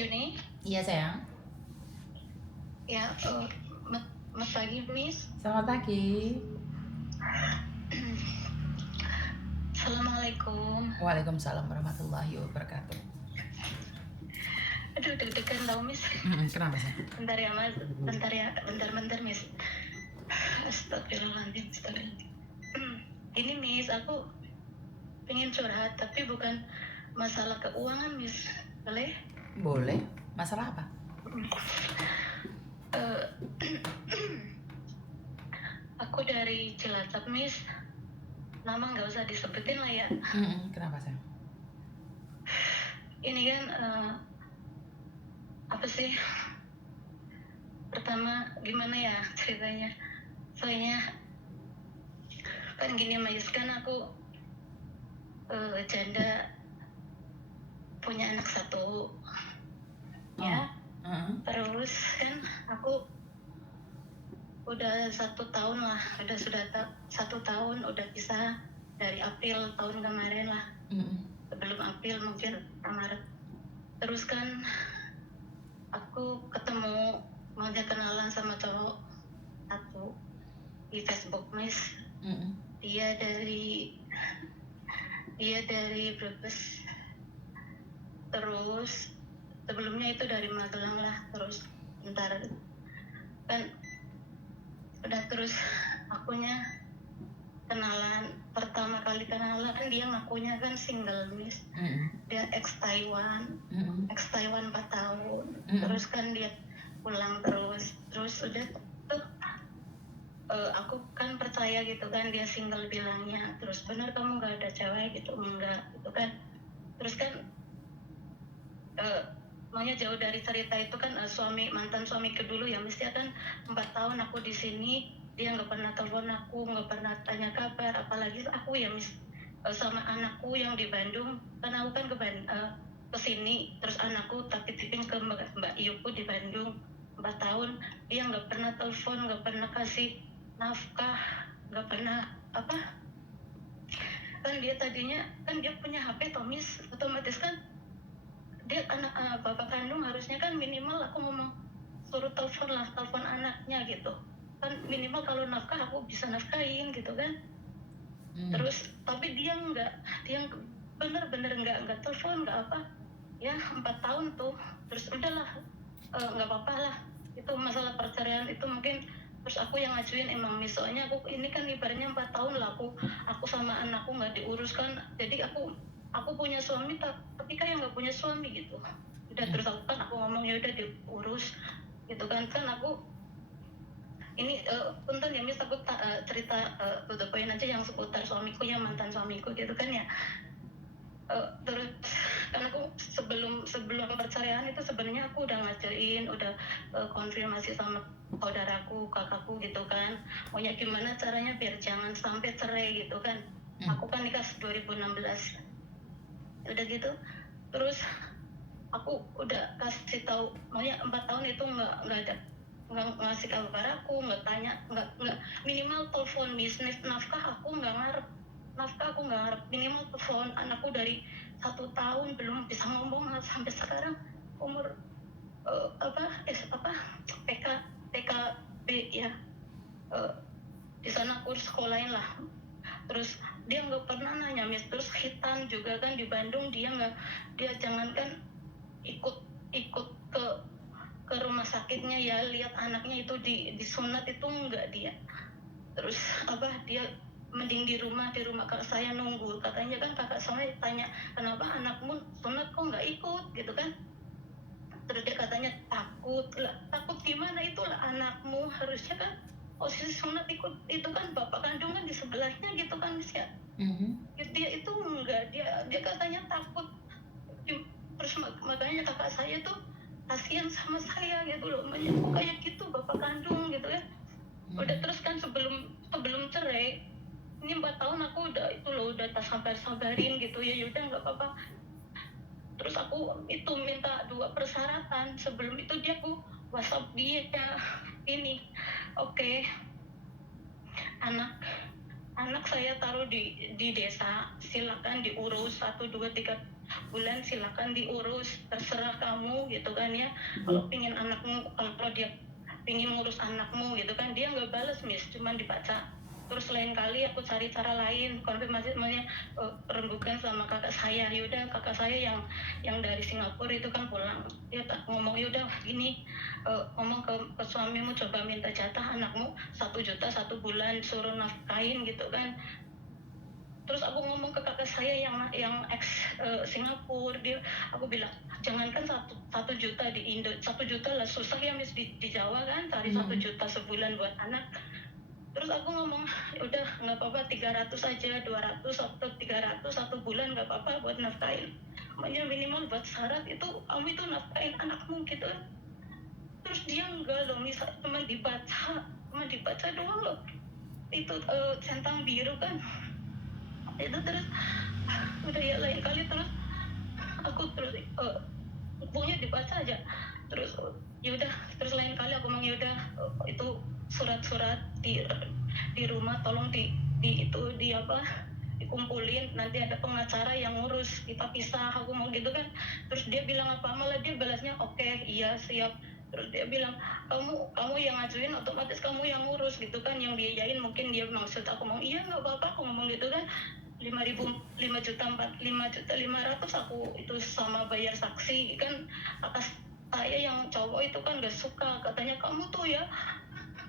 Yuni, Iya sayang. ya, Mas pagi, Miss. Selamat pagi. Assalamualaikum. Waalaikumsalam warahmatullahi wabarakatuh. Aduh, deg-degan tau, Miss. Kenapa sayang? Bentar ya, Mas. Bentar, Miss. Astagfirullahaladzim. Ini, Miss, aku pengen curhat, tapi bukan masalah keuangan, Miss. Boleh? Boleh. Masalah apa? Aku dari Cilacap, Miss. Nama nggak usah disebutin lah ya. Kenapa sayang? Ini kan apa sih? Pertama gimana ya ceritanya? Soalnya kan gini, Mas, kan aku janda, punya anak satu, ya. Terus kan aku udah 1 tahun lah, sudah 1 tahun udah pisah dari April tahun kemarin lah. Sebelum April mungkin Maret. Terus kan aku ketemu, maunya kenalan sama cowok satu di Facebook, Miss. Dia dari Brebes. Terus sebelumnya itu dari Magelang lah. Terus bentar kan udah, terus akunya kenalan, pertama kali kenalan dia ngakunya kan single, Miss. Dia ex Taiwan 4 tahun. Terus kan dia pulang terus udah tuh aku kan percaya gitu kan, dia single bilangnya. Terus benar kamu nggak ada cewek gitu? Enggak gitu kan. Terus kan maunya jauh dari cerita itu kan, mantan suamiku dulu ya, Miss, ya kan 4 tahun aku di sini, dia nggak pernah telepon aku, nggak pernah tanya kabar. Apalagi aku ya, Miss, sama anakku yang di Bandung, kan aku kan ke sini, terus anakku tak titipin ke Mbak Iyuku di Bandung 4 tahun. Dia nggak pernah telepon, nggak pernah kasih nafkah, nggak pernah apa. Kan dia tadinya kan dia punya HP toh, Miss, otomatis kan dia anak bapak kandung, harusnya kan minimal aku ngomong suruh telepon anaknya gitu kan, minimal kalau nafkah aku bisa nafkahin gitu kan. Terus tapi dia bener-bener nggak telepon, nggak apa ya, 4 tahun tuh. Terus udahlah, nggak apa-apa lah, itu masalah perceraian itu mungkin. Terus aku yang ngajuin emang, Miss, soalnya aku ini kan ibaratnya 4 tahun lah aku sama anakku nggak diurus kan. Jadi aku punya suami tapi kayak nggak punya suami gitu. Udah terus aku ngomong ya udah diurus gitu kan aku ini punten ya, Miss, aku cerita to the point aja yang seputar suamiku, ya mantan suamiku gitu kan ya. Terus kan aku sebelum perceraian itu sebenarnya aku udah ngajain, udah konfirmasi sama saudaraku, kakakku gitu kan, maunya gimana caranya biar jangan sampai cerai gitu kan. Aku kan nikah 2016 udah gitu. Terus aku udah kasih tahu, maunya 4 tahun itu nggak ngasih kabar aku, nggak tanya, nggak minimal telepon bisnis, nafkah aku nggak ngarep, minimal telepon. Anakku dari 1 tahun belum bisa ngomong sampai sekarang umur TKB ya, di sana aku sekolahin lah. Terus dia nggak pernah nanya, Miss. Terus hitam juga kan di Bandung, dia jangankan ikut ke rumah sakitnya ya, lihat anaknya itu disunat itu enggak dia. Terus dia mending di rumah kakak saya nunggu. Katanya kan kakak saya tanya, kenapa anakmu sunat kok nggak ikut gitu kan. Terus dia katanya takut gimana, itulah anakmu, harusnya kan posisi sunat ikut, itu kan bapak kandung kan di sebelahnya gitu kan, Miss, ya. Dia itu enggak, dia katanya takut. Terus makanya kakak saya tuh kasihan sama saya gitu loh, kok kayak gitu bapak kandung gitu ya. Udah terus kan sebelum cerai ini 4 tahun aku udah tak sabarin gitu ya, udah nggak apa-apa. Terus aku itu minta 2 persyaratan. Sebelum itu aku WhatsApp dia ini, oke, anak saya taruh di desa, silakan diurus 1, 2, 3 bulan silakan diurus, terserah kamu gitu kan ya. Kalau pingin anakmu, kalau dia pingin ngurus anakmu gitu kan, dia nggak balas Miss, cuman dibaca. Terus lain kali aku cari cara lain, konfirmasi namanya rembukan sama kakak saya. Yaudah kakak saya yang dari Singapura itu kan pulang, dia ngomong yaudah gini, ngomong ke suamimu, coba minta jatah anakmu 1 juta 1 bulan, suruh nafkain gitu kan. Terus aku ngomong ke kakak saya yang ex Singapura, aku bilang jangankan 1 juta di Indo, 1 juta lah susah ya Miss di Jawa kan, cari 1 juta sebulan buat anak. Terus aku ngomong ya udah nggak apa-apa 300 aja, 200 atau 300 1 bulan nggak apa-apa buat nafkain. Makanya minimal buat syarat itu kamu itu nafkain anakmu gitu. Terus dia enggak loh, misal cuma dibaca doang loh. Itu centang biru kan. Itu terus udah ya lain kali terus aku terus bukunya dibaca aja. Terus yaudah, terus lain kali aku ngomong yaudah itu surat-surat di rumah tolong di apa dikumpulin, nanti ada pengacara yang ngurus, kita pisah, aku mau gitu kan. Terus dia bilang apa, malah dia balasnya oke, iya siap. Terus dia bilang kamu yang ngajuin, otomatis kamu yang ngurus gitu kan, yang biayain mungkin dia maksud. Aku mau iya nggak apa-apa, aku ngomong gitu kan. 5.500 aku itu sama bayar saksi kan. Atas saya yang cowok itu kan gak suka, katanya kamu tuh ya,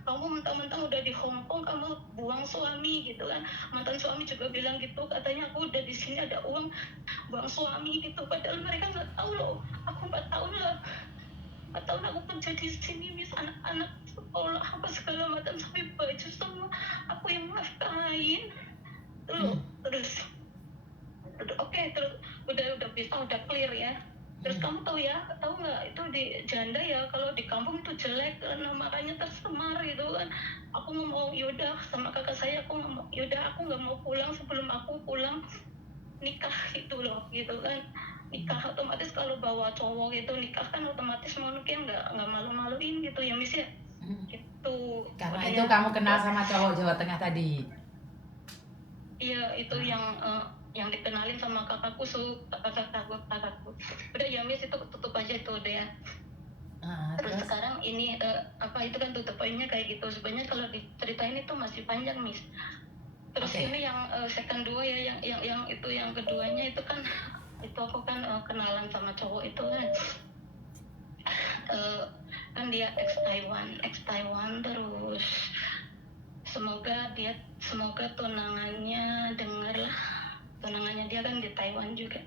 kamu mentang-mentang udah di Hong Kong kamu buang suami gitu kan. Mantan suami juga bilang gitu, katanya aku udah di sini ada uang buang suami gitu, padahal mereka nggak tahu loh. Aku 4 tahun lah, 4 tahun aku kerja di sini Miss, anak-anak sekolah apa segala macam sampai baju semua aku yang nafkahin tuh. Terus oke, terus udah bisa, udah clear ya. Terus kamu tahu nggak itu di janda ya kalau di kampung itu jelek karena makanya tercemar gitu kan. Aku ngomong yaudah sama kakak saya, aku ngomong yaudah aku nggak mau pulang sebelum aku pulang nikah itu loh gitu kan. Nikah otomatis kalau bawa cowok gitu nikah kan otomatis mungkin nggak malu-maluin gitu ya Miss ya. Gitu. Karena itu kamu kenal sama cowok Jawa Tengah tadi. Iya, itu yang dikenalin sama kakakku, kakakku. Udah ya Miss, itu tutup aja itu udah ya. Terus sekarang ini apa itu kan tutup poinnya kayak gitu. Sebenarnya kalau diceritain itu masih panjang Miss. Terus ini yang second dua ya, yang itu yang keduanya itu kan itu aku kan kenalan sama cowok itu kan. Kan dia ex Taiwan terus semoga tunangannya denger lah, tunangannya dia kan di Taiwan juga.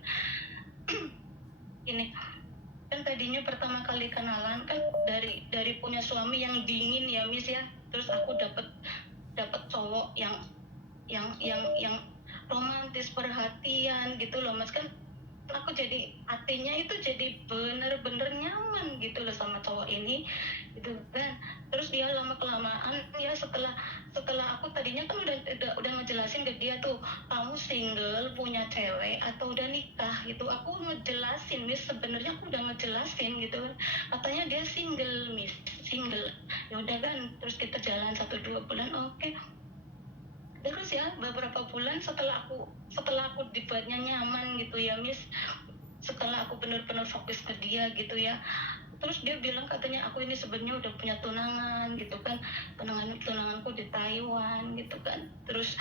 Ini kan tadinya pertama kali kenalan kan dari punya suami yang dingin ya Miss ya, terus aku dapat cowok yang romantis, perhatian gitu loh Mas kan. Aku jadi hatinya itu jadi bener-bener nyaman gitu loh sama cowok ini gitu kan. Terus dia lama kelamaan ya setelah aku tadinya kan udah ngejelasin ke dia tuh, kamu single punya cewek atau udah nikah gitu. Aku ngejelasin Miss, sebenarnya aku udah ngejelasin gitu kan. Katanya dia single Miss, single. Ya udah kan, terus kita jalan 1-2 bulan oke. Terus ya beberapa bulan setelah aku dibuatnya nyaman gitu ya Miss, setelah aku benar-benar fokus ke dia gitu ya, terus dia bilang katanya aku ini sebenarnya udah punya tunangan gitu kan, tunanganku di Taiwan gitu kan. Terus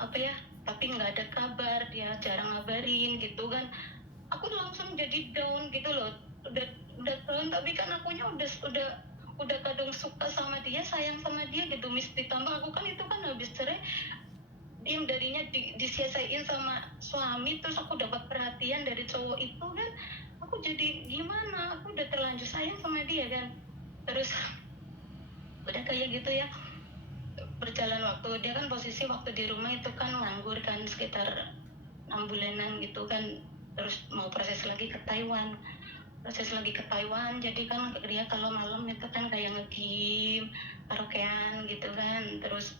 apa ya, tapi nggak ada kabar, dia jarang ngabarin gitu kan. Aku langsung jadi down gitu loh, udah down, tapi kan akunya udah kadang suka sama dia, sayang sama dia gitu Miss. Ditambah aku kan itu kan habis cerai, yang darinya disia-siain sama suami, terus aku dapat perhatian dari cowok itu kan, aku jadi gimana, aku udah terlanjur sayang sama dia kan. Terus udah kayak gitu ya, berjalan waktu, dia kan posisi waktu di rumah itu kan nganggur kan sekitar 6 bulanan gitu kan. Terus mau proses lagi ke Taiwan, jadi kan dia kalau malam itu kan kayak nge-game, karaokean gitu kan. Terus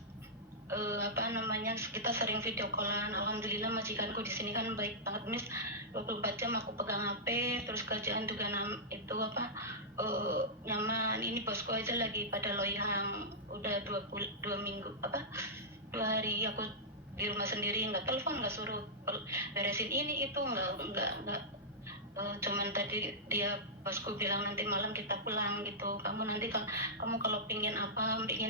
apa namanya, kita sering video callan. Alhamdulillah majikanku di sini kan baik banget Miss, 24 jam aku pegang HP, terus kerjaan juga itu apa nyaman. Ini bosku aja lagi pada loyang udah 2 minggu apa 2 hari aku di rumah sendiri, nggak telepon, nggak suruh beresin ini itu, nggak cuman tadi dia pas ku bilang nanti malam kita pulang gitu, kamu nanti kamu kalau pingin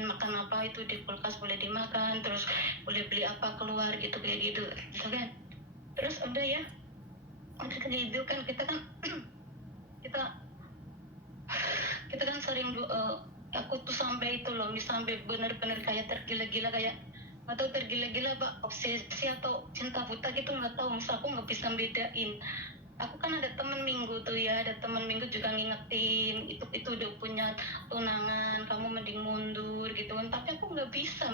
makan apa itu di kulkas boleh dimakan, terus boleh beli apa keluar gitu kayak gitu kan. Terus udah ya, udah kayak gitu kan kita kan kita kita kan sering aku tuh sampai itu loh, sampai benar-benar kayak tergila-gila, kayak nggak tahu tergila-gila obsesi atau cinta buta gitu, nggak tahu, misal aku nggak bisa bedain. Aku kan ada temen minggu tuh ya, ada temen minggu juga ngingetin itu udah punya tunangan, kamu mending mundur gitu kan, tapi aku nggak bisa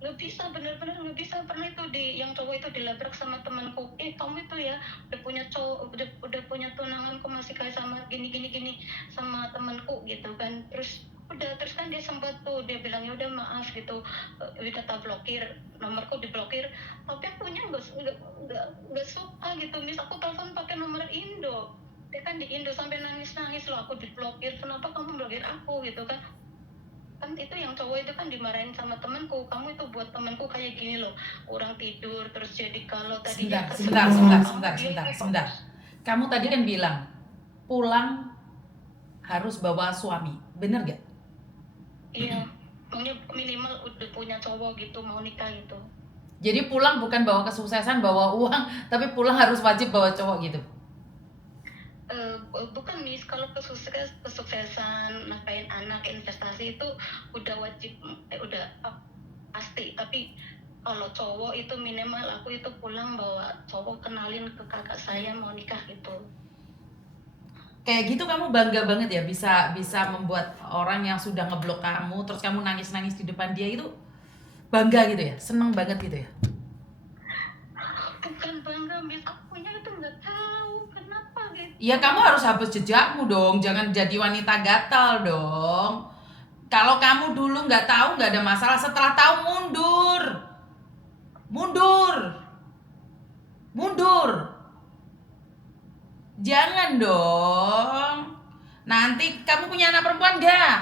nggak bisa, bener-bener nggak bisa. Pernah itu yang cowok itu dilabrak sama temanku, kamu itu ya udah punya cowok, udah punya tunangan, kok masih kayak sama gini sama temanku gitu kan. Terus kan dia sempat tuh dia bilang ya udah maaf gitu, udah tak blokir, nomorku diblokir, tapi akunya nggak suka gitu, aku telepon pakai nomor Indo, dia kan di Indo, sampai nangis loh, aku diblokir, kenapa kamu blokir aku gitu kan itu yang cowok itu kan dimarahin sama temanku, kamu itu buat temanku kayak gini loh, kurang tidur, terus jadi kalau tadinya sebentar. Kamu tadi kan bilang pulang harus bawa suami, bener gak? Iya, minimal udah punya cowok gitu, mau nikah gitu. Jadi pulang bukan bawa kesuksesan, bawa uang, tapi pulang harus wajib bawa cowok gitu? Bukan Miss, kalau kesuksesan, nafkahin anak, investasi itu udah wajib, udah pasti. Tapi kalau cowok itu minimal aku itu pulang bawa cowok, kenalin ke kakak saya mau nikah gitu. Kayak gitu kamu bangga banget ya, bisa membuat orang yang sudah ngeblok kamu terus kamu nangis di depan dia, itu bangga gitu ya, seneng banget gitu ya? Bukan bangga Miss, akunya itu nggak tahu kenapa gitu. Ya kamu harus hapus jejakmu dong, jangan jadi wanita gatal dong. Kalau kamu dulu nggak tahu nggak ada masalah, setelah tahu mundur. Jangan dong. Nanti kamu punya anak perempuan nggak?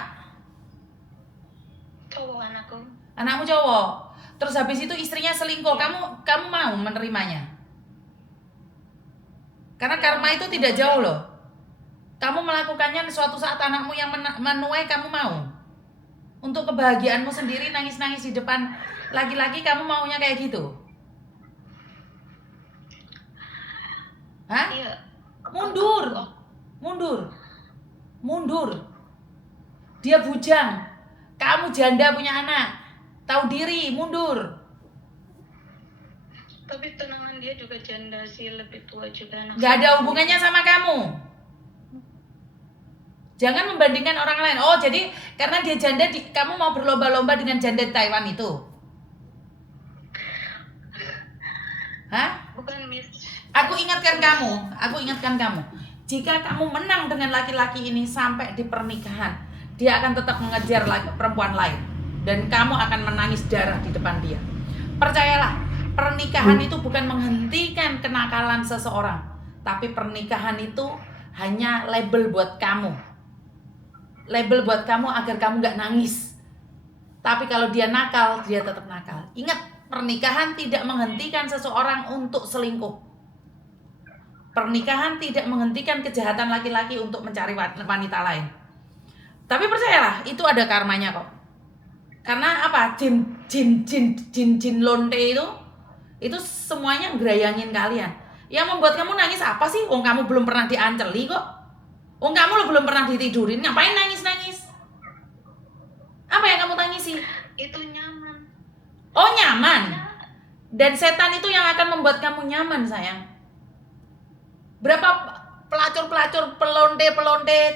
Cowok anakku. Anakmu cowok. Terus habis itu istrinya selingkuh, kamu mau menerimanya? Karena karma itu tidak jauh loh. Kamu melakukannya suatu saat anakmu yang menuai, kamu mau? Untuk kebahagiaanmu sendiri nangis-nangis di depan laki-laki, kamu maunya kayak gitu? Hah? Iya. Mundur. Dia bujang, kamu janda punya anak, tahu diri, mundur. Tapi tunangan dia juga janda sih, lebih tua juga. Gak ada hubungannya sama kamu. Jangan membandingkan orang lain. Oh, jadi karena dia janda, kamu mau berlomba-lomba dengan janda di Taiwan itu? Hah? Bukan Miss. Aku ingatkan kamu. Jika kamu menang dengan laki-laki ini sampai di pernikahan, dia akan tetap mengejar perempuan lain. Dan kamu akan menangis darah di depan dia. Percayalah, pernikahan itu bukan menghentikan kenakalan seseorang. Tapi pernikahan itu hanya label buat kamu. Label buat kamu agar kamu gak nangis. Tapi kalau dia nakal, dia tetap nakal. Ingat, pernikahan tidak menghentikan seseorang untuk selingkuh. Pernikahan tidak menghentikan kejahatan laki-laki untuk mencari wanita lain. Tapi percayalah, itu ada karmanya kok. Karena apa? Jin lonte itu semuanya ngerayangin kalian. Yang membuat kamu nangis apa sih? Kamu belum pernah dianceli kok. Kamu belum pernah ditidurin, ngapain nangis? Apa yang kamu tangisi? Itu nyaman. Oh, nyaman. Dan setan itu yang akan membuat kamu nyaman, sayang. Berapa pelacur, pelonde,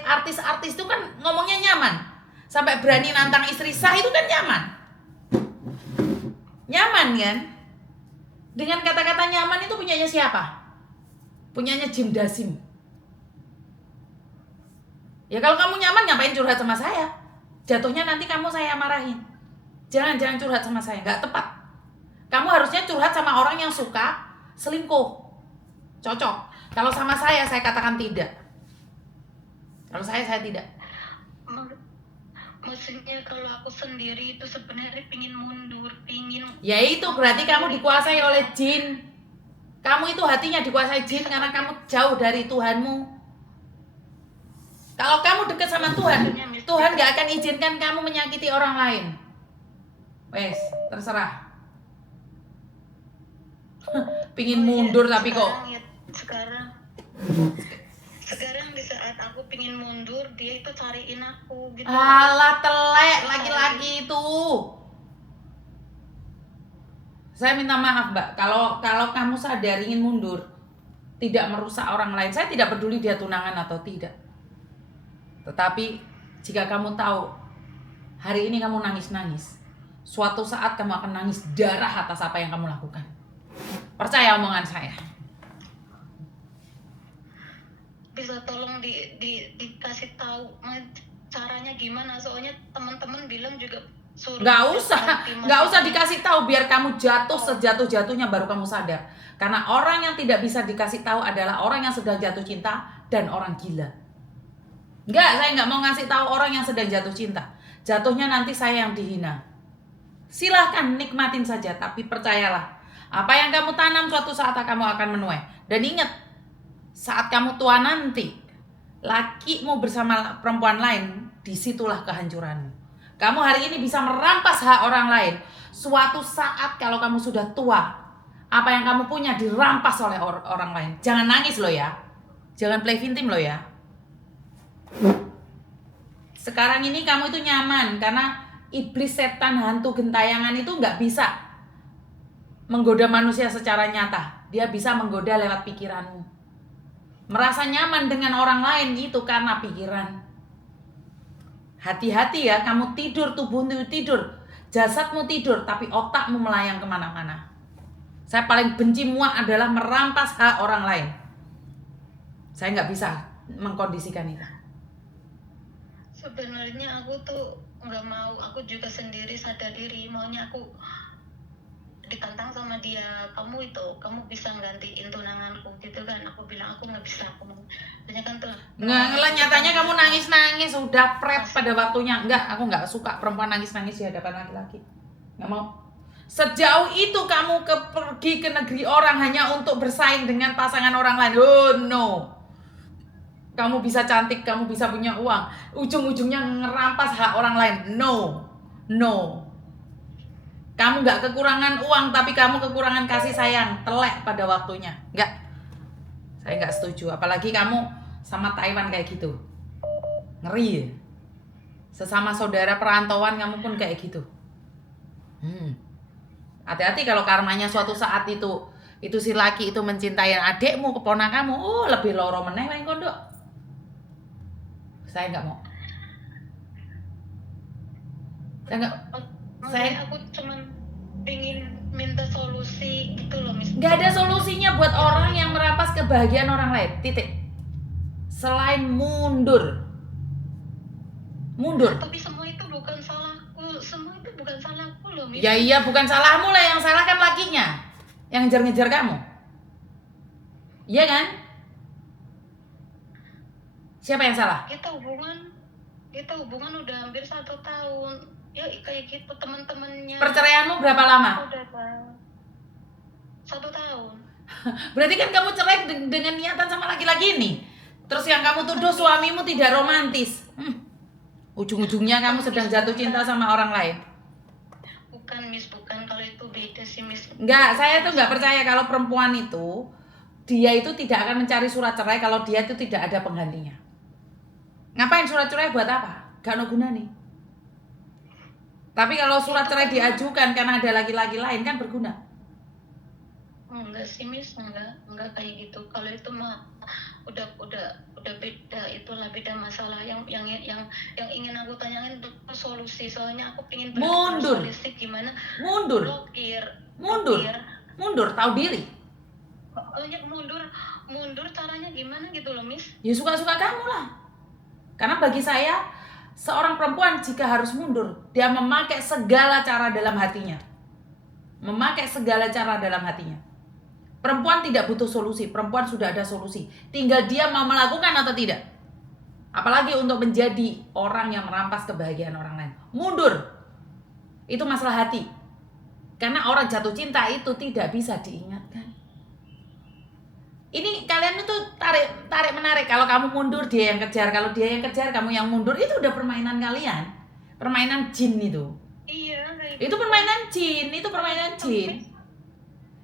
artis itu kan ngomongnya nyaman. Sampai berani nantang istri sah, itu kan nyaman. Nyaman kan? Dengan kata-kata nyaman itu punyanya siapa? Punyanya Jim Dasim. Ya kalau kamu nyaman, ngapain curhat sama saya? Jatuhnya nanti saya marahin. Jangan curhat sama saya, gak tepat. Kamu harusnya curhat sama orang yang suka selingkuh. Cocok. Kalau sama saya katakan tidak. Kalau saya tidak. maksudnya kalau aku sendiri itu sebenarnya pingin mundur, pingin. Ya itu berarti kamu dikuasai oleh jin. Kamu itu hatinya dikuasai jin karena kamu jauh dari Tuhanmu. Kalau kamu dekat sama Tuhan, Tuhan gak akan izinkan kamu menyakiti orang lain. Wes, terserah. Pingin mundur tapi kok. Sekarang di saat aku pingin mundur, dia itu cariin aku gitu. Alah telek laki-laki itu. Saya minta maaf Mbak, kalau kamu sadar ingin mundur, tidak merusak orang lain. Saya tidak peduli dia tunangan atau tidak. Tetapi jika kamu tahu hari ini kamu nangis-nangis, suatu saat kamu akan nangis darah atas apa yang kamu lakukan. Percaya omongan saya. Bisa tolong dikasih tahu caranya gimana? Soalnya teman-teman bilang juga suruh. Nggak usah dikasih tahu, biar kamu jatuh sejatuh-jatuhnya baru kamu sadar. Karena orang yang tidak bisa dikasih tahu adalah orang yang sedang jatuh cinta dan orang gila. Saya nggak mau ngasih tahu orang yang sedang jatuh cinta. Jatuhnya nanti saya yang dihina. Silahkan nikmatin saja, tapi percayalah, apa yang kamu tanam suatu saat kamu akan menuai. Dan ingat, saat kamu tua nanti, lakimu bersama perempuan lain, disitulah kehancuranmu. Kamu hari ini bisa merampas hak orang lain. Suatu saat kalau kamu sudah tua, apa yang kamu punya dirampas oleh orang lain. Jangan nangis loh ya. Jangan play victim loh ya. Sekarang ini kamu itu nyaman karena iblis, setan, hantu, gentayangan itu nggak bisa menggoda manusia secara nyata. Dia bisa menggoda lewat pikiranmu. Merasa nyaman dengan orang lain itu karena pikiran. Hati-hati ya, kamu tidur, tubuhmu tidur, jasadmu tidur, tapi otakmu melayang kemana-mana. Saya paling benci muak adalah merampas hak orang lain. Saya nggak bisa mengkondisikan itu. Sebenarnya aku tuh nggak mau, aku juga sendiri sadar diri, maunya aku ditantang sama dia, kamu bisa gantiin tunanganku gitu kan. Aku bilang aku nggak bisa, aku mau banyak kan tuh. Nggak, nyatanya kamu nangis-nangis udah pret pada waktunya. Aku nggak suka perempuan nangis-nangis di hadapan laki-laki. Nggak mau. Sejauh itu kamu pergi ke negeri orang hanya untuk bersaing dengan pasangan orang lain. Oh no. Kamu bisa cantik, kamu bisa punya uang, ujung-ujungnya ngerampas hak orang lain. No. Kamu gak kekurangan uang, tapi kamu kekurangan kasih sayang. Telek pada waktunya. Saya gak setuju. Apalagi kamu sama Taiwan kayak gitu. Ngeri. Sesama saudara perantauan kamu pun kayak gitu. Hati-hati kalau karmanya suatu saat itu si laki itu mencintai adekmu, keponakanmu. Lebih loro meneh wae kondo. Saya nggak mau. Aku cuman pengen minta solusi gitu loh, Miss. Nggak ada solusinya buat orang yang merampas kebahagiaan orang lain. Titik. Selain mundur. Tapi semua itu bukan salahku loh, Miss. Ya iya, bukan salahmu lah, yang salah kan lakinya yang ngejar-ngejar kamu. Iya kan? Siapa yang salah? Kita hubungan udah hampir 1 tahun. Ya kayak gitu teman-temannya. Perceraianmu berapa lama? Udah 1 tahun. Berarti kan kamu cerai dengan niatan sama laki-laki ini. Terus yang kamu tuduh suamimu tidak romantis. Ujung-ujungnya kamu sedang jatuh cinta sama orang lain. Bukan, Miss, bukan. Kalau itu beda sih, Miss. Enggak, saya tuh nggak percaya kalau perempuan itu, dia itu tidak akan mencari surat cerai kalau dia itu tidak ada penggantinya. Ngapain surat cerai buat apa? Gak ada gunanya. Tapi kalau surat cerai diajukan karena ada laki-laki lain kan berguna. Enggak sih, Miss, enggak kayak gitu. Kalau itu mah udah beda, itulah beda masalah. Yang ingin aku tanyain itu solusi. Soalnya aku pengen mundur. Solusi gimana? Mundur. Tahu diri. Mundur caranya gimana gitu loh, Miss? Ya suka-suka kamu lah. Karena bagi saya, seorang perempuan jika harus mundur, dia memakai segala cara dalam hatinya. Perempuan tidak butuh solusi, perempuan sudah ada solusi. Tinggal dia mau melakukan atau tidak. Apalagi untuk menjadi orang yang merampas kebahagiaan orang lain. mundur. Itu masalah hati. Karena orang jatuh cinta itu tidak bisa diingatkan. Ini kalian itu tarik menarik. Kalau kamu mundur dia yang kejar, kalau dia yang kejar kamu yang mundur, itu udah permainan kalian. Permainan jin itu. Iya, kayak Itu permainan jin, itu permainan jin.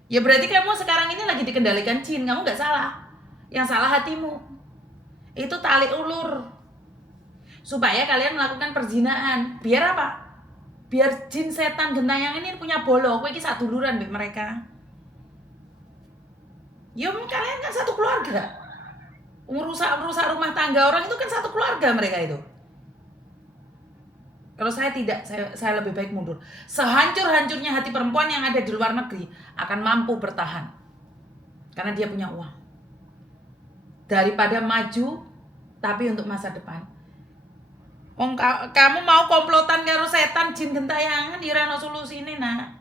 Ya berarti kamu sekarang ini lagi dikendalikan jin, kamu nggak salah. Yang salah hatimu. Itu tali ulur. Supaya kalian melakukan perzinahan. Biar apa? Biar jin setan gentayangan ini punya bolo. Kowe iki saduluran mbek mereka. Ya kalian kan satu keluarga. Merusak rumah tangga orang itu kan satu keluarga mereka itu. Kalau saya tidak, saya lebih baik mundur. Sehancur-hancurnya hati perempuan yang ada di luar negeri akan mampu bertahan. Karena dia punya uang. Daripada maju, tapi untuk masa depan. Kamu mau komplotan karo setan, jin gentayangan, ira ono solusine, nak.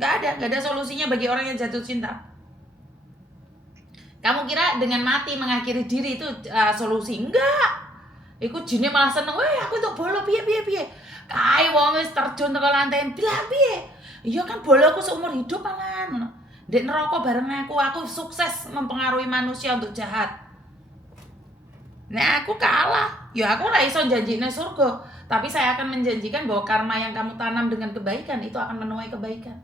Gak ada solusinya bagi orang yang jatuh cinta. Kamu kira dengan mati mengakhiri diri itu solusi? Enggak. Iku jinnya malah seneng, weh aku itu bolo piye. Kae wong wis terjun teko lantai, bilang piye? Iya kan boloku seumur hidup malan. Dek neraka bareng aku sukses mempengaruhi manusia untuk jahat. Nah aku kalah, ya aku ora iso janjine surga, tapi saya akan menjanjikan bahwa karma yang kamu tanam dengan kebaikan itu akan menuai kebaikan.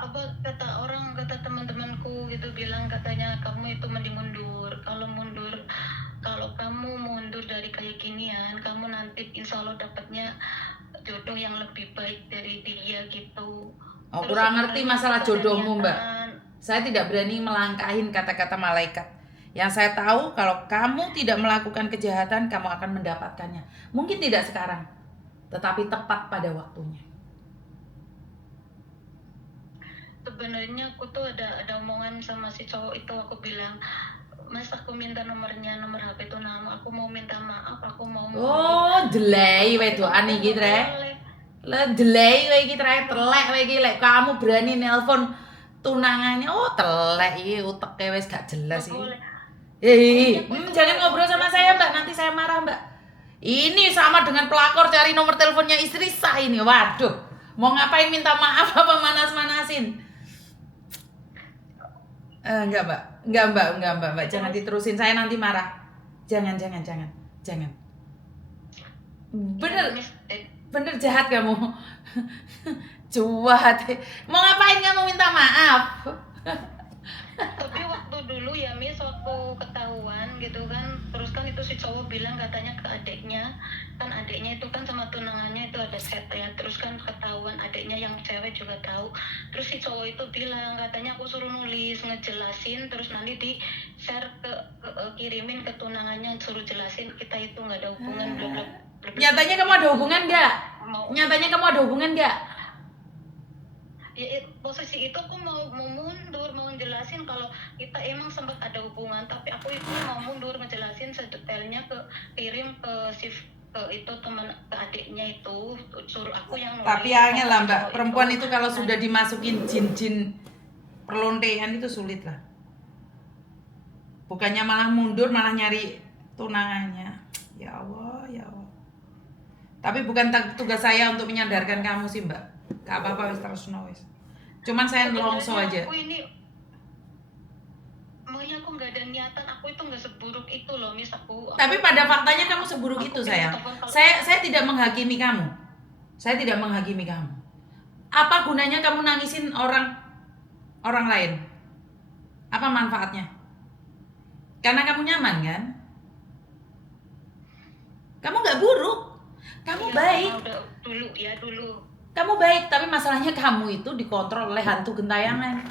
apa kata teman-temanku gitu bilang, katanya kamu itu mending mundur. Kalau kamu mundur dari kayak ginian, kamu nanti insya Allah dapatnya jodoh yang lebih baik dari dia gitu. Oh, Terus kurang ngerti sebenarnya masalah itu ada jodohmu, Mbak. niatan. Saya tidak berani melangkahin kata-kata malaikat. Yang saya tahu kalau kamu tidak melakukan kejahatan, kamu akan mendapatkannya. Mungkin tidak sekarang, tetapi tepat pada waktunya. Sebenarnya aku tuh ada omongan sama si cowok itu, aku bilang, Mas aku minta nomor HP itu nama, aku mau minta maaf, aku mau Oh, delay wedokan iki, Tre. Lah delay kowe iki, Tre, telek kowe iki lek kamu berani nelpon tunangannya. Oh, telek iki uteke wis gak jelas iki. Jangan ngobrol sama saya, Mbak. Nanti saya marah, Mbak. Ini sama dengan pelakor cari nomor teleponnya istri sah ini. Waduh. Mau ngapain minta maaf apa manas-manasin? Enggak, Mbak. Jangan diterusin. Saya nanti marah. Jangan. Bener jahat kamu. Cuat. Mau ngapain kamu minta maaf? Tapi waktu dulu ya Miss, waktu ketahuan gitu kan, terus kan itu si cowok bilang katanya ke adiknya, kan adiknya itu kan sama tunangannya itu ada chat ya, terus kan ketahuan adiknya yang cewek juga tahu, terus si cowok itu bilang katanya aku suruh nulis ngejelasin, terus nanti di share kirimin ke tunangannya, suruh jelasin kita itu nggak ada hubungan. Nyatanya kamu ada hubungan nggak? Ya, posisi itu aku mau mundur, mau ngejelasin kalau kita emang sempat ada hubungan, tapi aku itu mau mundur ngejelasin sedetailnya, kirim ke itu teman, ke adiknya itu, suruh aku yang nulis. Tapi angel lah, Mbak, perempuan itu kalau sudah dimasukin jin perlontean itu sulit lah. Bukannya malah mundur, malah nyari tunangannya. Ya Allah. Tapi bukan tugas saya untuk menyadarkan kamu sih, Mbak. Gak apa-apa, wis terus wis. Cuman saya nelongso aja. Aku nggak ada niatan, aku itu nggak seburuk itu loh, Miss. Tapi pada faktanya kamu seburuk itu, sayang. Saya tidak menghakimi kamu. Apa gunanya kamu nangisin orang lain? Apa manfaatnya? Karena kamu nyaman kan? Kamu nggak buruk, kamu baik. Dulu. Kamu baik, tapi masalahnya kamu itu dikontrol oleh hantu gentayangan.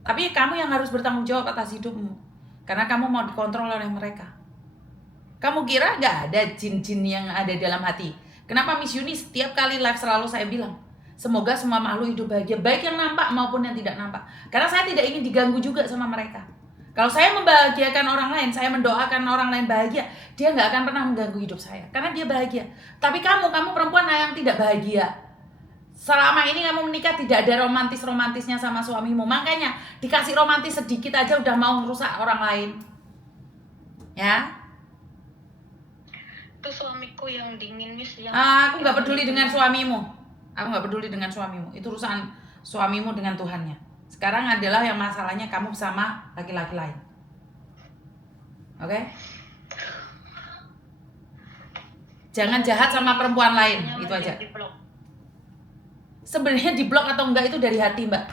Tapi kamu yang harus bertanggung jawab atas hidupmu. Karena kamu mau dikontrol oleh mereka. Kamu kira gak ada jin-jin yang ada dalam hati? Kenapa Miss Yuni setiap kali live selalu saya bilang, semoga semua makhluk hidup bahagia, baik yang nampak maupun yang tidak nampak. Karena saya tidak ingin diganggu juga sama mereka. Kalau saya membahagiakan orang lain, saya mendoakan orang lain bahagia, dia gak akan pernah mengganggu hidup saya. Karena dia bahagia. Tapi kamu perempuan yang tidak bahagia. Selama ini kamu menikah tidak ada romantisnya sama suamimu. Makanya dikasih romantis sedikit aja udah mau merusak orang lain. Ya. Itu suamiku yang dingin, Miss, yang Aku nggak peduli dengan suamimu. Aku nggak peduli dengan suamimu. Itu urusan suamimu dengan Tuhannya. Sekarang adalah yang masalahnya kamu sama laki-laki lain. Oke? Jangan jahat sama perempuan lain, itu aja. Sebenarnya di blok atau enggak itu dari hati, Mbak.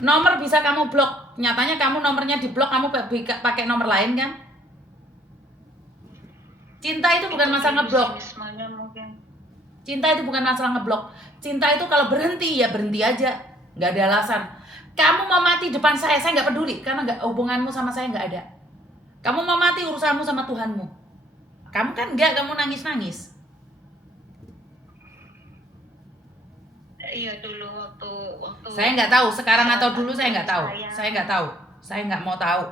Nomor bisa kamu blok. Nyatanya kamu nomornya di blok, kamu pakai nomor lain kan? Cinta itu bukan masalah ngeblok. Cinta itu bukan masalah ngeblok. Cinta itu kalau berhenti ya berhenti aja, nggak ada alasan. Kamu mau mati depan saya nggak peduli karena nggak hubunganmu sama saya nggak ada. Kamu mau mati urusanmu sama Tuhanmu. Kamu kan nggak, kamu nangis-nangis. Iya dulu waktu. Saya nggak tahu sekarang atau dulu, saya nggak tahu. Saya nggak tahu. Saya nggak mau tahu.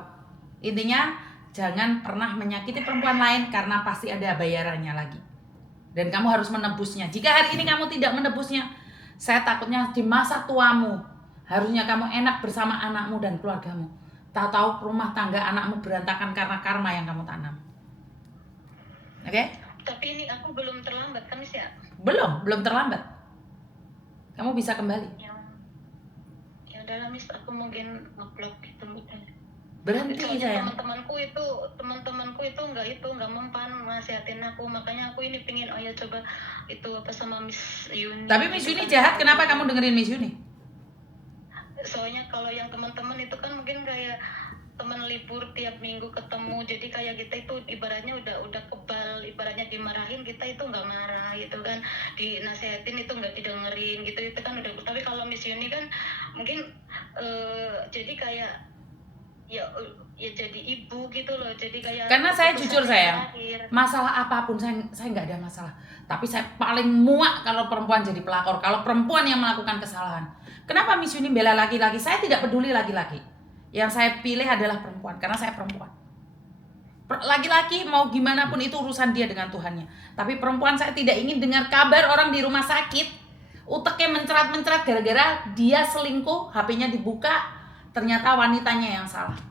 Intinya jangan pernah menyakiti perempuan lain karena pasti ada bayarannya lagi. Dan kamu harus menebusnya. Jika hari ini kamu tidak menebusnya, saya takutnya di masa tuamu harusnya kamu enak bersama anakmu dan keluargamu. Tahu-tahu rumah tangga anakmu berantakan karena karma yang kamu tanam. Oke? Tapi ini aku belum terlambat kan, Miss ya? Belum terlambat. Kamu bisa kembali. Ya udahlah, Miss, aku mungkin ngeblok gitu. Berhenti saya. Teman-temanku itu nggak mempan nasihatin aku, makanya aku ini pingin coba itu apa sama Miss Yuni. Tapi Miss Yuni jahat, kenapa kamu dengerin Miss Yuni? Soalnya kalau yang teman-teman itu kan mungkin kayak teman libur tiap minggu ketemu, jadi kayak kita itu ibaratnya udah kebal, ibaratnya dimarahin kita itu nggak marah gitu kan, dinasehatin itu nggak didengerin gitu, itu kan udah. Tapi kalau Miss Yuni kan mungkin jadi kayak ya jadi ibu gitu loh, jadi kayak karena saya jujur sayang, masalah apapun saya nggak ada masalah, tapi saya paling muak kalau perempuan jadi pelakor, kalau perempuan yang melakukan kesalahan. Kenapa Miss Yuni bela laki-laki? Saya tidak peduli laki-laki, yang saya pilih adalah perempuan karena saya perempuan. Laki-laki mau gimana pun itu urusan dia dengan Tuhannya, tapi perempuan saya tidak ingin dengar kabar orang di rumah sakit uteknya mencerat-mencerat gara-gara dia selingkuh, HP-nya dibuka, ternyata wanitanya yang salah.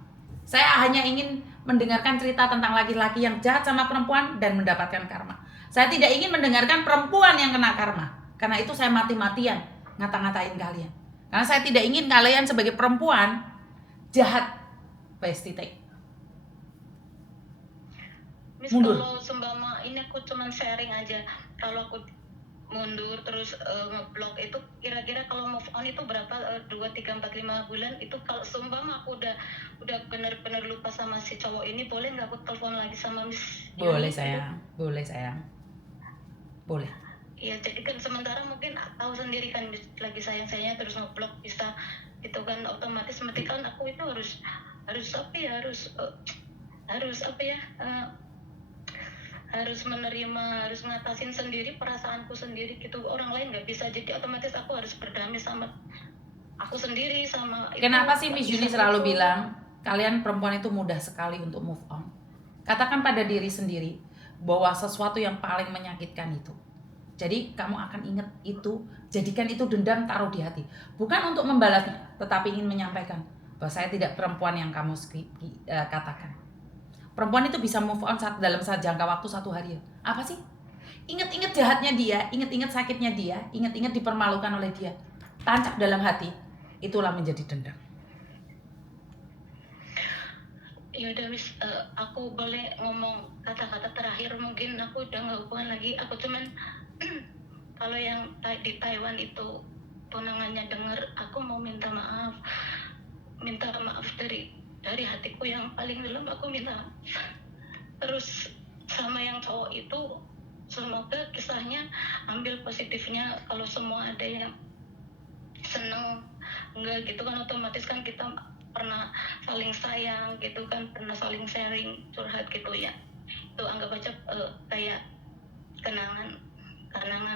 Saya hanya ingin mendengarkan cerita tentang laki-laki yang jahat sama perempuan dan mendapatkan karma. Saya tidak ingin mendengarkan perempuan yang kena karma, karena itu saya mati-matian ngata-ngatain kalian. Karena saya tidak ingin kalian sebagai perempuan jahat. Titik. Miss, mundur. Kalau sembama ini aku cuman sharing aja, kalau aku mundur terus ngeblok itu kira-kira kalau move on itu berapa, 2, 3, 4, 5 bulan itu. Kalau seumpama aku udah benar-benar lupa sama si cowok ini, boleh nggak aku telepon lagi sama Miss? Boleh sayang, boleh sayang, boleh. Iya, jadi kan sementara mungkin tahu sendiri kan lagi sayang-sayangnya terus ngeblok bisa itu kan, otomatis berarti kan aku itu harus harus menerima, harus ngatasin sendiri perasaanku sendiri gitu. Orang lain nggak bisa, jadi otomatis aku harus berdamai sama aku sendiri sama itu. Kenapa sih Miss Yuni selalu bilang kalian perempuan itu mudah sekali untuk move on? Katakan pada diri sendiri bahwa sesuatu yang paling menyakitkan itu, jadi kamu akan ingat itu, jadikan itu dendam, taruh di hati. Bukan untuk membalasnya, tetapi ingin menyampaikan bahwa saya tidak perempuan yang kamu katakan. Perempuan itu bisa move on dalam jangka waktu 1 hari. Apa sih? Ingat-ingat jahatnya dia, ingat-ingat sakitnya dia, ingat-ingat dipermalukan oleh dia. Tancap dalam hati, itulah menjadi dendam. Ya udah Miss, aku boleh ngomong kata-kata terakhir, mungkin aku udah nggak hubungan lagi. Aku cuman kalau yang di Taiwan itu tunangannya denger, aku mau minta maaf dari hatiku yang paling dalam, aku minta. Terus sama yang cowok itu, semoga kisahnya ambil positifnya. Kalau semua ada yang seneng, enggak gitu kan, otomatis kan kita pernah saling sayang gitu kan, pernah saling sharing, curhat gitu ya. Itu anggap aja kayak kenangan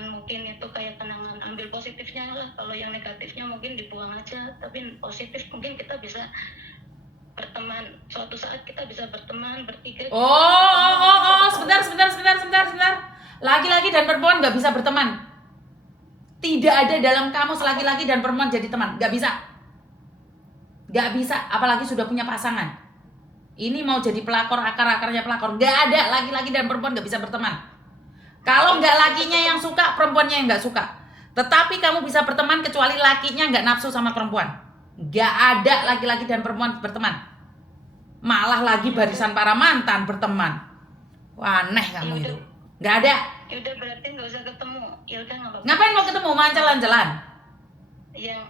mungkin itu kayak kenangan, ambil positifnya lah. Kalau yang negatifnya mungkin dibuang aja, tapi positif mungkin kita bisa berteman, suatu saat kita bisa berteman bertiga. Sebentar. Laki-laki dan perempuan nggak bisa berteman. Tidak ada dalam kamus laki-laki dan perempuan jadi teman, nggak bisa, apalagi sudah punya pasangan. Ini mau jadi pelakor, akar-akarnya pelakor. Nggak ada, laki-laki dan perempuan nggak bisa berteman. Kalau nggak lakinya yang suka, perempuannya yang nggak suka. Tetapi kamu bisa berteman kecuali lakinya nggak nafsu sama perempuan. Nggak ada laki-laki dan perempuan berteman. Malah lagi barisan para mantan berteman. Wah, aneh kamu itu. Nggak ada. Ya udah berarti nggak usah ketemu. Ya udah nggak apa-apa. Ngapain mau ketemu? Mau jalan-jalan? Yang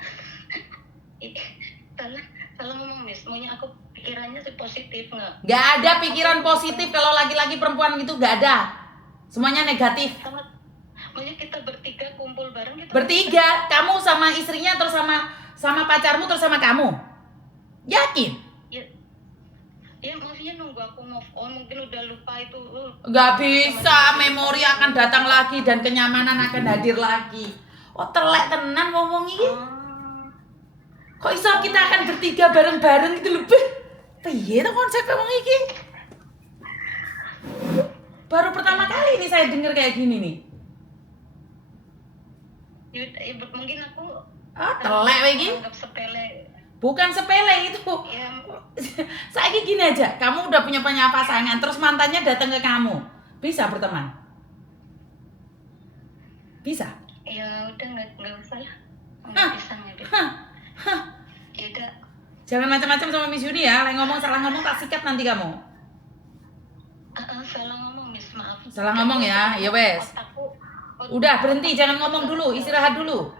salah ngomong Miss. Maunya aku pikirannya sih positif nggak? Nggak ada pikiran positif kalau laki-laki perempuan itu nggak ada. Semuanya negatif. Maunya kita bertiga kumpul bareng gitu. Bertiga, kamu sama istrinya terus sama pacarmu terus sama kamu. Yakin? Ya maksudnya nunggu aku move on, mungkin udah lupa itu. Nggak bisa, memori akan datang lagi dan kenyamanan akan hadir lagi. Oh telek tenan ngomong ini. Kok iso kita akan bertiga bareng-bareng gitu lebih. Piye tuh konsep ngomong iki? Baru pertama kali ini saya dengar kayak gini nih. Ya, mungkin aku telek lagi. anggap sepele. Bukan sepele itu. Ya, Saya gini aja, kamu udah punya pasangan, terus mantannya datang ke kamu, bisa berteman? Bisa? Ya udah nggak usah lah. Nggak bisa. Ya udah. Jangan macam-macam sama Miss Yuni ya, salah ngomong tak sikat nanti kamu. Salah ngomong Miss, maaf. Salah ngomong ya, ya wes. Udah berhenti, jangan ngomong dulu, istirahat dulu.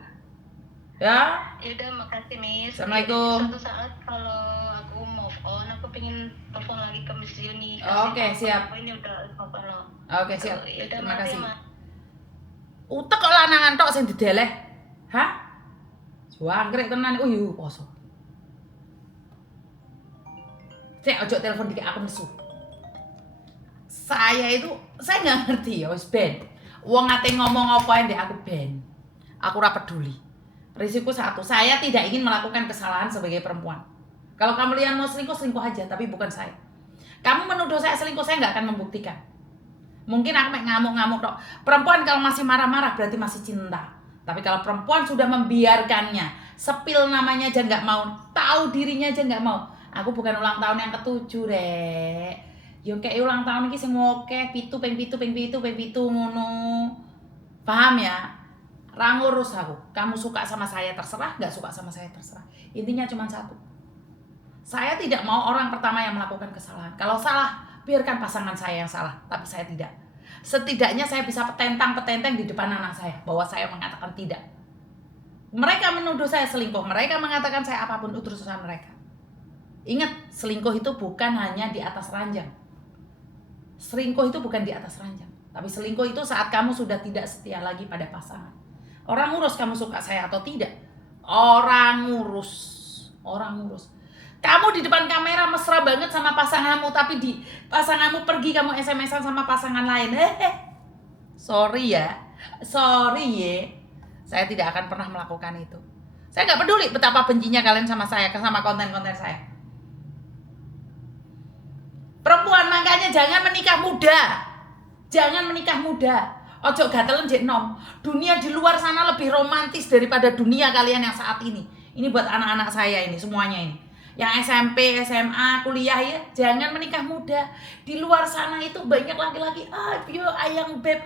Ya. Ya udah, makasih Miss. Assalamualaikum. Suatu saat kalau aku move on, aku pengen telepon lagi ke Miss Yuni. Oke, siap. Aku ini udah move on loh. Oke, siap. Ya udah, Terima kasih. Ma. Utek kok lanangan tok sing dideleh. Hah? Jangkrik tenan. Yuk, poso. Cek ojo telepon dikek aku nesu. Saya nggak ngerti ya wis ben. Wong ate ngomong apa ndek aku ben. Aku ora peduli. Risiko satu, saya tidak ingin melakukan kesalahan sebagai perempuan. Kalau kamu lihat mau selingkuh, selingkuh aja, tapi bukan saya. Kamu menuduh saya selingkuh, saya nggak akan membuktikan. Mungkin aku ngamuk-ngamuk tok. Perempuan kalau masih marah-marah berarti masih cinta. Tapi kalau perempuan sudah membiarkannya, sepil namanya aja nggak mau, tahu dirinya aja nggak mau. Aku bukan ulang tahun yang ke-7, Rek. Yo kayak ulang tahun iki sing akeh, 7 ping 7 ngono. Paham ya? Ra ngurus aku. Kamu suka sama saya terserah, nggak suka sama saya terserah. Intinya cuma satu. Saya tidak mau orang pertama yang melakukan kesalahan. Kalau salah, biarkan pasangan saya yang salah, tapi saya tidak. Setidaknya saya bisa petentang-petenteng di depan anak saya bahwa saya mengatakan tidak. Mereka menuduh saya selingkuh, mereka mengatakan saya apapun, itu urusan mereka. Ingat, selingkuh itu bukan hanya di atas ranjang. Selingkuh itu bukan di atas ranjang, tapi selingkuh itu saat kamu sudah tidak setia lagi pada pasangan. Orang ngurus kamu suka saya atau tidak. Orang ngurus. Kamu di depan kamera mesra banget sama pasanganmu, tapi di pasanganmu pergi kamu SMS-an sama pasangan lain. Sorry ya. Saya tidak akan pernah melakukan itu. Saya nggak peduli betapa bencinya kalian sama saya, sama konten-konten saya. Perempuan makanya jangan menikah muda. Ojo gatelan jek nom. Dunia di luar sana lebih romantis daripada dunia kalian yang saat ini. Ini buat anak-anak saya ini semuanya ini. Yang SMP, SMA, kuliah ya, jangan menikah muda. Di luar sana itu banyak laki-laki, yo ayang beb.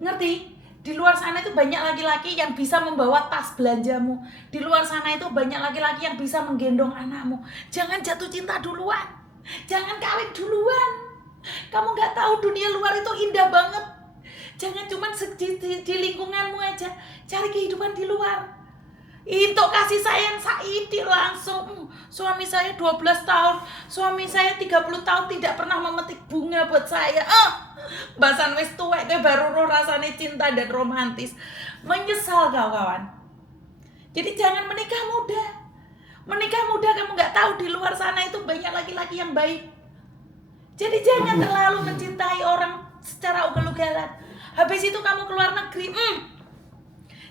Ngerti? Di luar sana itu banyak laki-laki yang bisa membawa tas belanjamu. Di luar sana itu banyak laki-laki yang bisa menggendong anakmu. Jangan jatuh cinta duluan. Jangan kawin duluan. Kamu nggak tahu dunia luar itu indah banget. Jangan cuma di lingkunganmu aja, cari kehidupan di luar. Itu kasih sayang Saidi langsung. Suami saya 12 tahun, suami saya 30 tahun tidak pernah memetik bunga buat saya. Bahasan wis tuwek kowe baru roh rasane cinta dan romantis. Menyesal kawan. Jadi jangan menikah muda. Menikah muda kamu nggak tahu di luar sana itu banyak laki-laki yang baik. Jadi jangan terlalu mencintai orang secara ugal-ugalan. Habis itu kamu keluar negeri,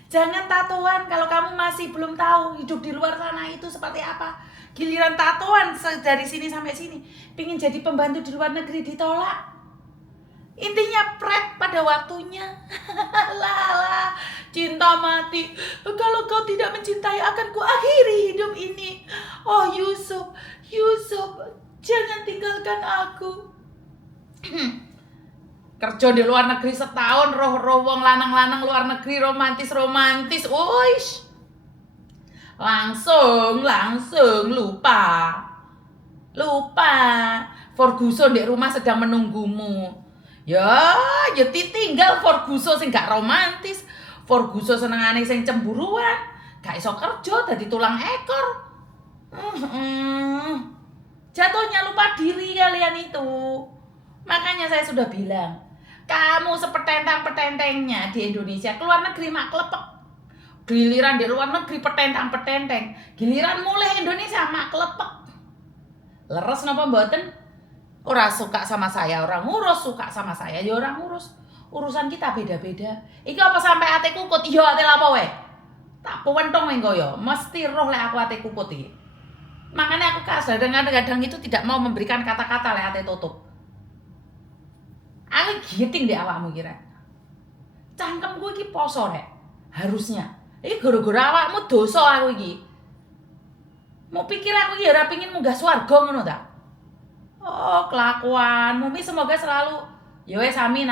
jangan tatoan kalau kamu masih belum tahu hidup di luar sana itu seperti apa. Giliran tatoan dari sini sampai sini, pingin jadi pembantu di luar negeri ditolak. Intinya pret pada waktunya. Lala, cinta mati. Kalau kau tidak mencintai akan ku akhiri hidup ini. Oh Yusuf, Jangan tinggalkan aku. Kerja di luar negeri setahun, roh wong lanang-lanang luar negeri romantis. Uish. Langsung lupa. Ferguson di rumah sedang menunggumu. Ya ditinggal Ferguson sing gak romantis. Ferguson senengane sing cemburuan. Gak iso kerja dadi tulang ekor. Jatuhnya lupa diri kalian itu. Makanya saya sudah bilang, kamu sepetentang-petentengnya di Indonesia, keluar negeri mak klepek. Giliran di luar negeri petentang-petenteng, giliran mulai Indonesia mak klepek. Leres napa mboten? Ora suka sama saya, orang ngurus, suka sama saya ya orang ngurus. Urusan kita beda-beda. Iki apa sampai ate kukut? Iya ate lapo wae. Tak pewentong engko ya, mesti roh lek aku ate kukut iki. Makanya aku kadang-kadang itu tidak mau memberikan kata-kata lek ate tutup. Aku giting deh awakmu kira. Cangkemku iki poso rek. Harusnya. Iki gara-gara awakmu dosa aku iki. Mau pikir aku iki ora pengin munggah swarga ngono ta? Oh, kelakuanmu mi semoga selalu ya wes amin.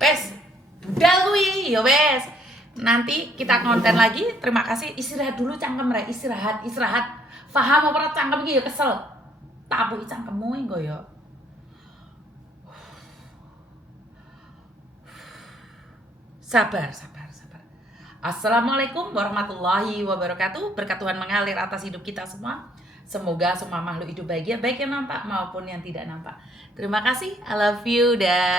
Wes, budal kuwi ya wes. Nanti kita konten lagi. Terima kasih. Istirahat dulu cangkem rek, istirahat. Paham apa cangkem iki ya kesel. Tapuki cangkemmu engko ya. Sabar. Assalamualaikum warahmatullahi wabarakatuh. Berkat Tuhan mengalir atas hidup kita semua. Semoga semua makhluk hidup bahagia, baik yang nampak maupun yang tidak nampak. Terima kasih. I love you dan